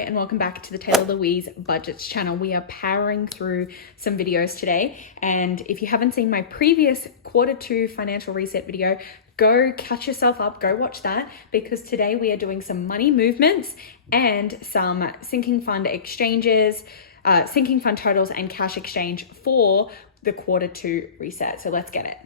and welcome back to the Taylah Louise Budgets channel. We are powering through some videos today, and if you haven't seen my previous Q2 financial reset video, go catch yourself up, go watch that, because today we are doing some money movements and some sinking fund exchanges, sinking fund totals and cash exchange for the Q2 reset. So let's get it.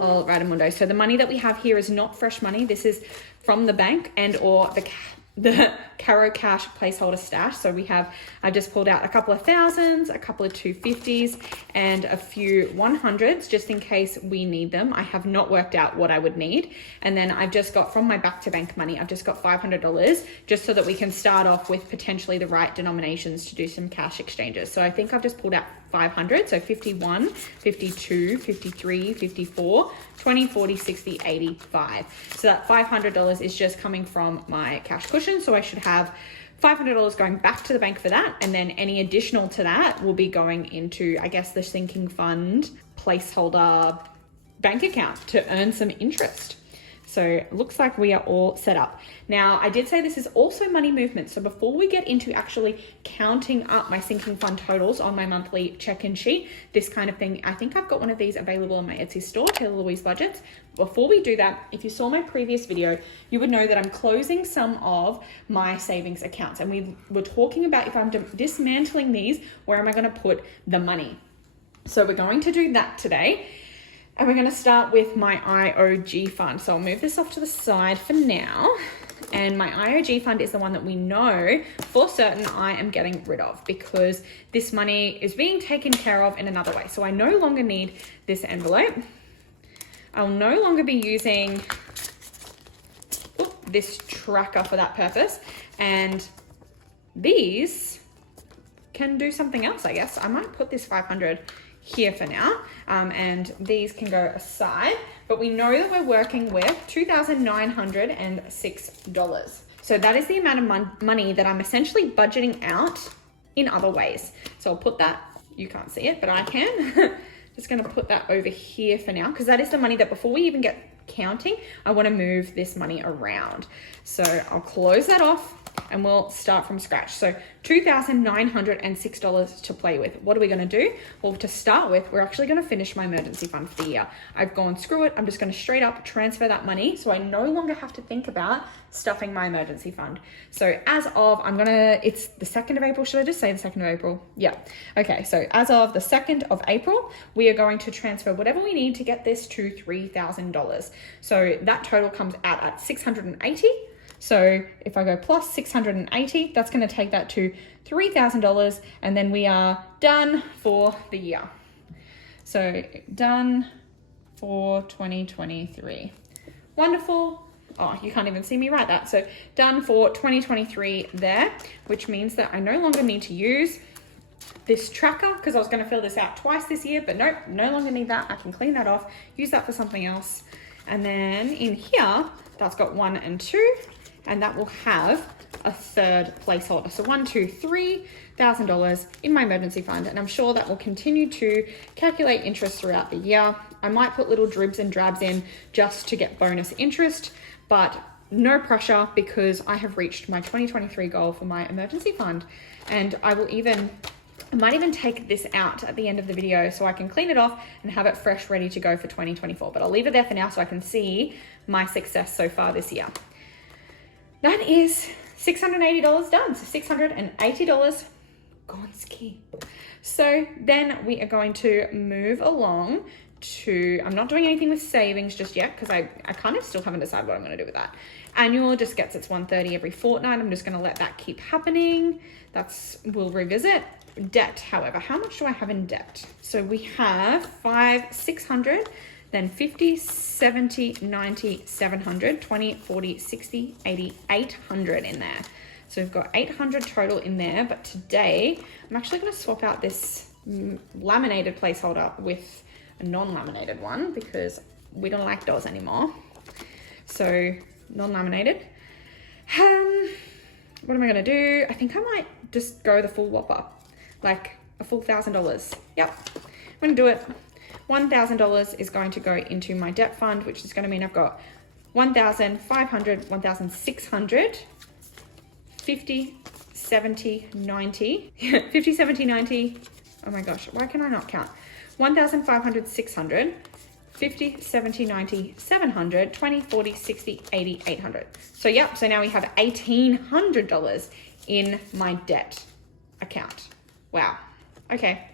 All right, Amundo. So the money that we have here is not fresh money. This is from the bank and or the Caro Cash placeholder stash. So I just pulled out a couple of thousands, a couple of 250s, and a few 100s just in case we need them. I have not worked out what I would need. And then I've just got from my back to bank money, I've just got $500 just so that we can start off with potentially the right denominations to do some cash exchanges. So I think I've just pulled out 500. So 51, 52, 53, 54, 20, 40, 60, 85. So that $500 is just coming from my cash cushion. So I should have $500 going back to the bank for that. And then any additional to that will be going into, I guess, the sinking fund placeholder bank account to earn some interest. So it looks like we are all set up. Now, I did say this is also money movement. So before we get into actually counting up my sinking fund totals on my monthly check-in sheet, this kind of thing, I think I've got one of these available on my Etsy store, Taylah Louise Budgets. Before we do that, if you saw my previous video, you would know that I'm closing some of my savings accounts. And we were talking about if I'm dismantling these, where am I going to put the money? So we're going to do that today. And we're going to start with my IOG fund. So I'll move this off to the side for now. And my IOG fund is the one that we know for certain I am getting rid of because this money is being taken care of in another way. So I no longer need this envelope. I'll no longer be using this tracker for that purpose. And these can do something else, I guess. I might put this 500 here for now, and these can go aside, but we know that we're working with $2,906. So that is the amount of money that I'm essentially budgeting out in other ways. So I'll put that, you can't see it, but I can. Just gonna put that over here for now, because that is the money that before we even get counting, I wanna move this money around. So I'll close that off and we'll start from scratch. So $2,906 to play with. What are we gonna do? Well, to start with, we're actually gonna finish my emergency fund for the year. I've gone, screw it, I'm just gonna straight up transfer that money so I no longer have to think about stuffing my emergency fund. So as of, it's the 2nd of April, should I just say the 2nd of April? Yeah, okay, so as of the 2nd of April, we are going to transfer whatever we need to get this to $3,000. So that total comes out at $680. So if I go plus 680, that's going to take that to $3,000, and then we are done for the year. So done for 2023. Wonderful. Oh, you can't even see me write that. So done for 2023 there, which means that I no longer need to use this tracker because I was going to fill this out twice this year, but nope, no longer need that. I can clean that off, use that for something else. And then in here, that's got 1 and 2. And that will have a third placeholder. So $3,000 in my emergency fund. And I'm sure that will continue to calculate interest throughout the year. I might put little dribs and drabs in just to get bonus interest, but no pressure because I have reached my 2023 goal for my emergency fund. And I might even take this out at the end of the video so I can clean it off and have it fresh, ready to go for 2024. But I'll leave it there for now so I can see my success so far this year. That is $680 done. So $680 gone ski. So then we are going to move along to, I'm not doing anything with savings just yet because I kind of still haven't decided what I'm going to do with that. Annual just gets its 130 every fortnight. I'm just going to let that keep happening. We'll revisit. Debt, however, how much do I have in debt? So we have 600, then 50, 70, 90, 700, 20, 40, 60, 80, 800 in there. So we've got 800 total in there, but today I'm actually going to swap out this laminated placeholder with a non-laminated one because we don't like those anymore. So non-laminated. What am I going to do? I think I might just go the full whopper, like a full $1,000. Yep, I'm going to do it. $1,000 is going to go into my debt fund, which is going to mean I've got 1,500, 1,600, 50, 70, 90, 50, 70, 90. Oh my gosh, why can I not count? 1,500, 600, 50, 70, 90, 700, 20, 40, 60, 80, 800. So yep, so now we have $1,800 in my debt account. Wow. Okay,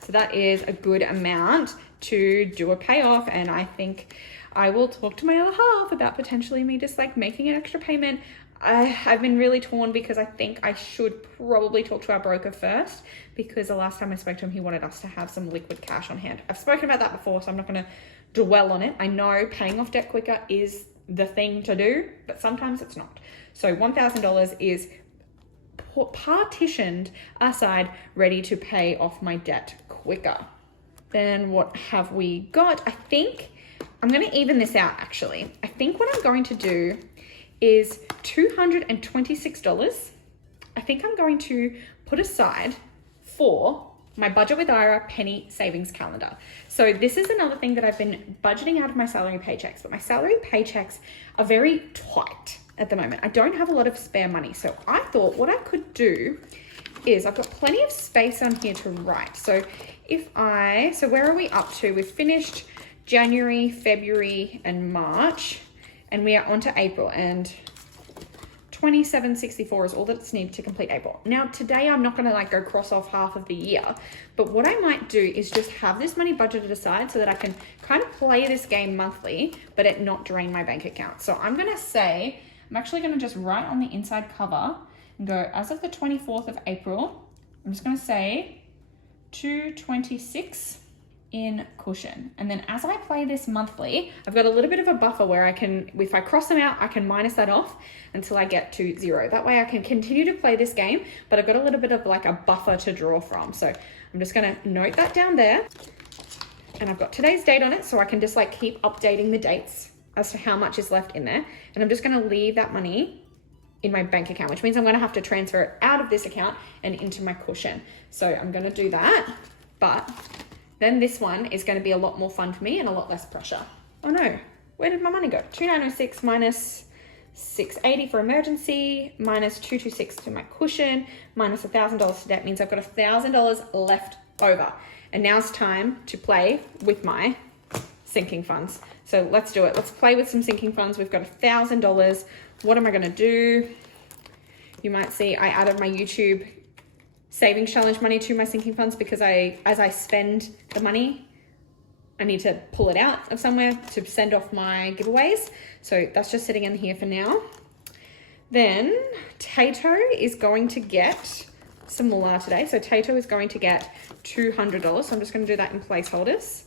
so that is a good amount to do a payoff, and I think I will talk to my other half about potentially me just like making an extra payment. I've been really torn because I think I should probably talk to our broker first, because the last time I spoke to him, he wanted us to have some liquid cash on hand. I've spoken about that before, so I'm not going to dwell on it. I know paying off debt quicker is the thing to do, but sometimes it's not. So $1,000 is partitioned aside, ready to pay off my debt quicker. Then what have we got? I think I'm going to even this out actually. I think what I'm going to do is $226. I think I'm going to put aside for my Budget with Ira penny savings calendar. So this is another thing that I've been budgeting out of my salary paychecks, but my salary paychecks are very tight at the moment. I don't have a lot of spare money. So I thought what I could do is I've got plenty of space on here to write. So so where are we up to? We've finished January, February, and March, and we are on to April, and 2764 is all that's needed to complete April. Now today I'm not going to like go cross off half of the year, but what I might do is just have this money budgeted aside so that I can kind of play this game monthly, but it not drain my bank account. So I'm going to say, I'm actually going to just write on the inside cover and go, as of the 24th of April, I'm just going to say 226 in cushion. And then as I play this monthly, I've got a little bit of a buffer where I can, if I cross them out, I can minus that off until I get to 0. That way I can continue to play this game, but I've got a little bit of like a buffer to draw from. So I'm just gonna note that down there. And I've got today's date on it, so I can just like keep updating the dates as to how much is left in there. And I'm just gonna leave that money in my bank account, which means I'm gonna have to transfer it out of this account and into my cushion. So I'm gonna do that, but then this one is going to be a lot more fun for me and a lot less pressure. Oh no, where did my money go? 2906 minus 680 for emergency, minus 226 to my cushion, minus $1,000 to debt means I've got $1,000 left over. And now it's time to play with my sinking funds. So let's do it. Let's play with some sinking funds. We've got $1,000. What am I going to do? You might see I added my YouTube savings challenge money to my sinking funds because as I spend the money, I need to pull it out of somewhere to send off my giveaways. So that's just sitting in here for now. Then Tato is going to get some moolah today. So Tato is going to get $200. So I'm just going to do that in placeholders.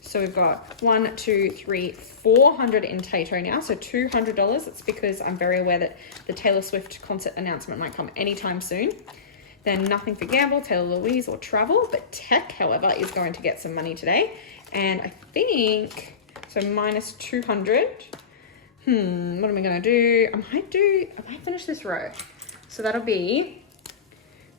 So we've got 1, 2, 3, 400 in Tato now. So $200. It's because I'm very aware that the Taylor Swift concert announcement might come anytime soon. Then nothing for gamble, Taylah Louise, or travel. But tech, however, is going to get some money today. And I think, so minus 200. What am I going to do? I might finish this row. So that'll be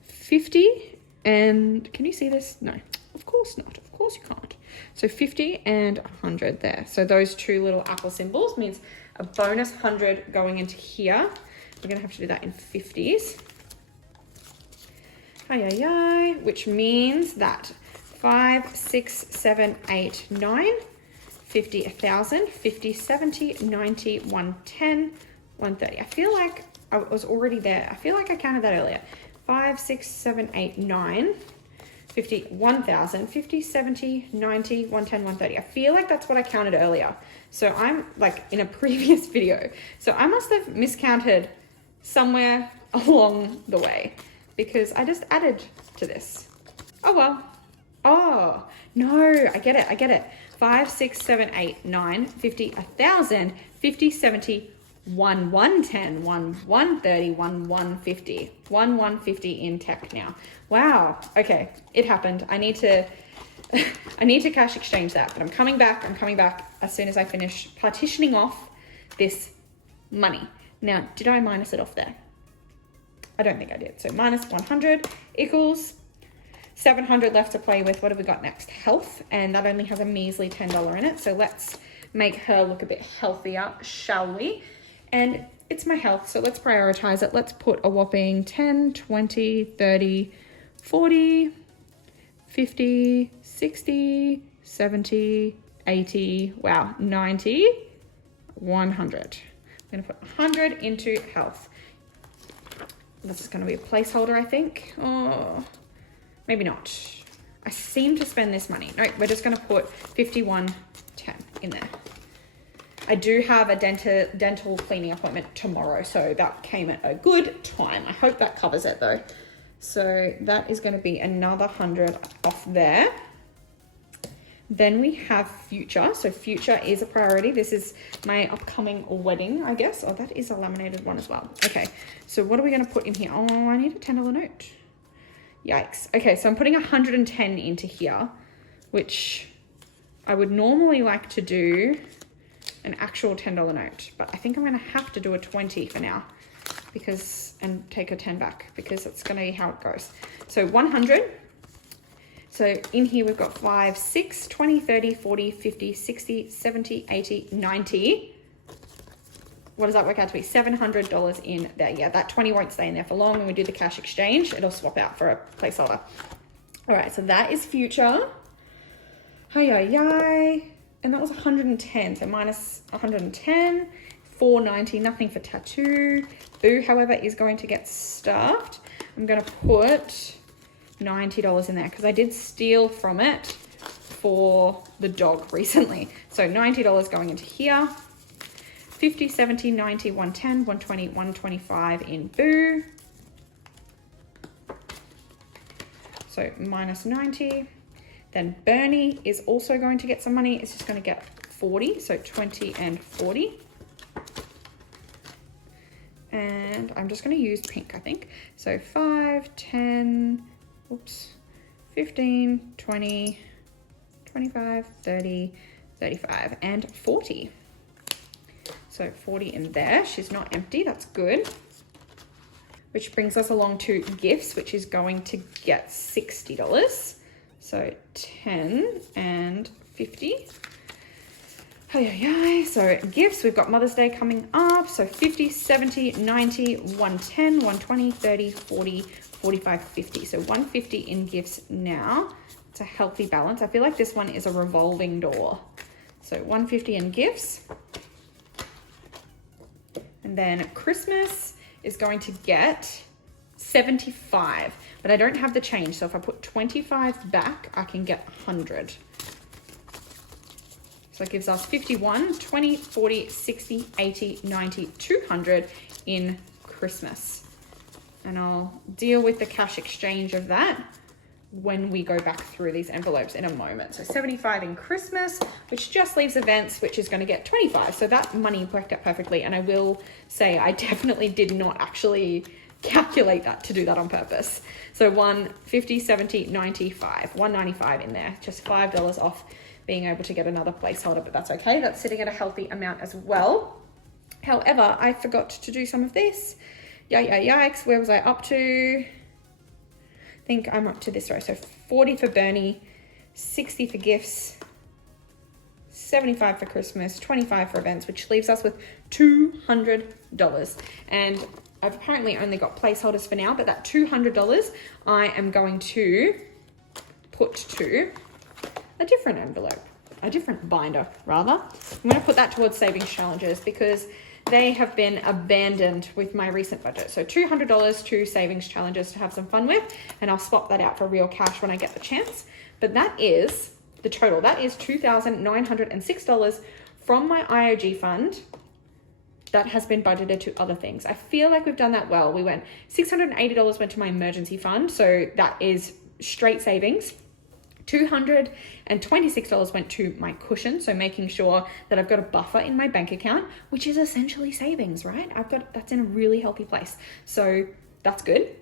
50. And can you see this? No, of course not. Of course you can't. So 50 and 100 there. So those two little apple symbols means a bonus 100 going into here. We're going to have to do that in 50s. Which means that 5, 6, 7, 8, 9, 50, 1,000, 50, 70, 90, 110, 130. I feel like I was already there. I feel like I counted that earlier. 5, 6, 7, 8, 9. 50, 1,000, 50, 70, 90, 110, 130. I feel like that's what I counted earlier. So I'm like in a previous video. So I must have miscounted somewhere along the way because I just added to this. Oh, well. Oh, no, I get it. 5, 6, 7, 8, 9, 50, 1,000, 50, 70, 1, 110, 1, 130, 1, 150, 1, 150 in tech now. Wow. Okay. It happened. I need to cash exchange that, but I'm coming back as soon as I finish partitioning off this money. Now, did I minus it off there? I don't think I did. So minus 100 equals 700 left to play with. What have we got next? Health. And that only has a measly $10 in it. So let's make her look a bit healthier, shall we? And it's my health, so let's prioritize it. Let's put a whopping 10, 20, 30, 40, 50, 60, 70, 80, wow, 90, 100. I'm gonna put 100 into health. This is gonna be a placeholder, I think. Oh, maybe not. I seem to spend this money. No, we're just gonna put 51.10 in there. I do have a dental cleaning appointment tomorrow, so that came at a good time. I hope that covers it though. So that is going to be another 100 off there. Then we have future. So future is a priority. This is my upcoming wedding, I guess. Oh, that is a laminated one as well. Okay, so what are we going to put in here? Oh, I need a $10 note. Yikes. Okay, so I'm putting 110 into here, which I would normally like to do an actual $10 note, but I think I'm going to have to do a 20 for now and take a 10 back because it's going to be how it goes. So 100. So in here we've got 5, 6, 20, 30, 40, 50, 60, 70, 80, 90. What does that work out to be? $700 in there. Yeah, that 20 won't stay in there for long. When we do the cash exchange, it'll swap out for a placeholder. All right, so that is future. Hi. And that was 110, so minus 110, 490, nothing for tattoo. Boo, however, is going to get stuffed. I'm going to put $90 in there because I did steal from it for the dog recently. So $90 going into here. 50, 70, 90, 110, 120, 125 in Boo. So minus 90. Then Bernie is also going to get some money. It's just going to get 40, so 20 and 40. And I'm just going to use pink, I think. So 5, 10, 15, 20, 25, 30, 35, and 40. So 40 in there. She's not empty. That's good. Which brings us along to gifts, which is going to get $60. So 10 and 50. So gifts, we've got Mother's Day coming up. So 50, 70, 90, 110, 120, 30, 40, 45, 50. So 150 in gifts now. It's a healthy balance. I feel like this one is a revolving door. So 150 in gifts. And then Christmas is going to get 75, but I don't have the change. So if I put 25 back, I can get 100. So it gives us 51, 20, 40, 60, 80, 90, 200 in Christmas. And I'll deal with the cash exchange of that when we go back through these envelopes in a moment. So 75 in Christmas, which just leaves events, which is going to get 25. So that money worked out perfectly. And I will say I definitely did not actually calculate that to do that on purpose. So 150, 70, 95, 195 in there, just $5 off being able to get another placeholder, but that's okay. That's sitting at a healthy amount as well. However, I forgot to do some of this. Yikes, where was I up to? I think I'm up to this row. So 40 for Bernie, 60 for gifts, 75 for Christmas, 25 for events, which leaves us with $200. And I've apparently only got placeholders for now, but that $200 I am going to put to a different envelope, a different binder rather. I'm going to put that towards savings challenges because they have been abandoned with my recent budget. So $200 to savings challenges to have some fun with, and I'll swap that out for real cash when I get the chance. But that is the total. That is $2,906 from my IOG fund that has been budgeted to other things. I feel like we've done that well. We went $680 went to my emergency fund, so that is straight savings. $226 went to my cushion, so making sure that I've got a buffer in my bank account, which is essentially savings, right? That's in a really healthy place, so that's good.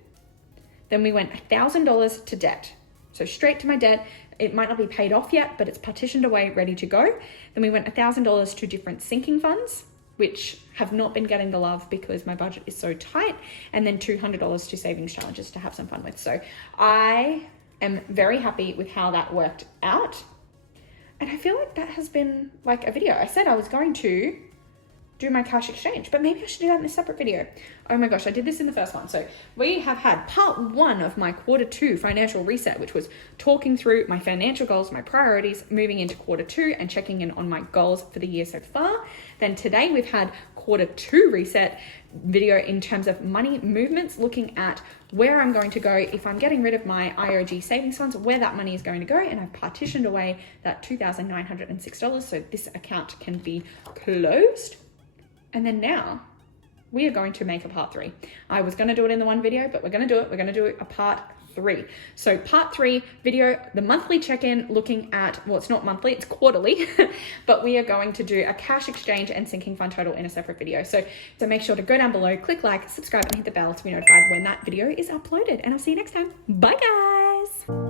Then we went $1,000 to debt, so straight to my debt. It might not be paid off yet, but it's partitioned away, ready to go. Then we went $1,000 to different sinking funds, which have not been getting the love because my budget is so tight, and then $200 to savings challenges to have some fun with. So I am very happy with how that worked out. And I feel like that has been like a video. I said I was going to do my cash exchange, but maybe I should do that in a separate video. Oh my gosh, I did this in the first one. So we have had part 1 of my quarter 2 financial reset, which was talking through my financial goals, my priorities, moving into quarter 2 and checking in on my goals for the year so far. Then today we've had quarter 2 reset video in terms of money movements, looking at where I'm going to go if I'm getting rid of my IOG savings funds, where that money is going to go. And I've partitioned away that $2,906. So this account can be closed. And then now we are going to make a part 3. I was going to do it in the one video, but we're going to do it. We're going to do a part 3. So part 3 video, the monthly check-in, looking at, well, it's not monthly, it's quarterly, but we are going to do a cash exchange and sinking fund total in a separate video. So make sure to go down below, click like, subscribe, and hit the bell to be notified when that video is uploaded. And I'll see you next time. Bye, guys.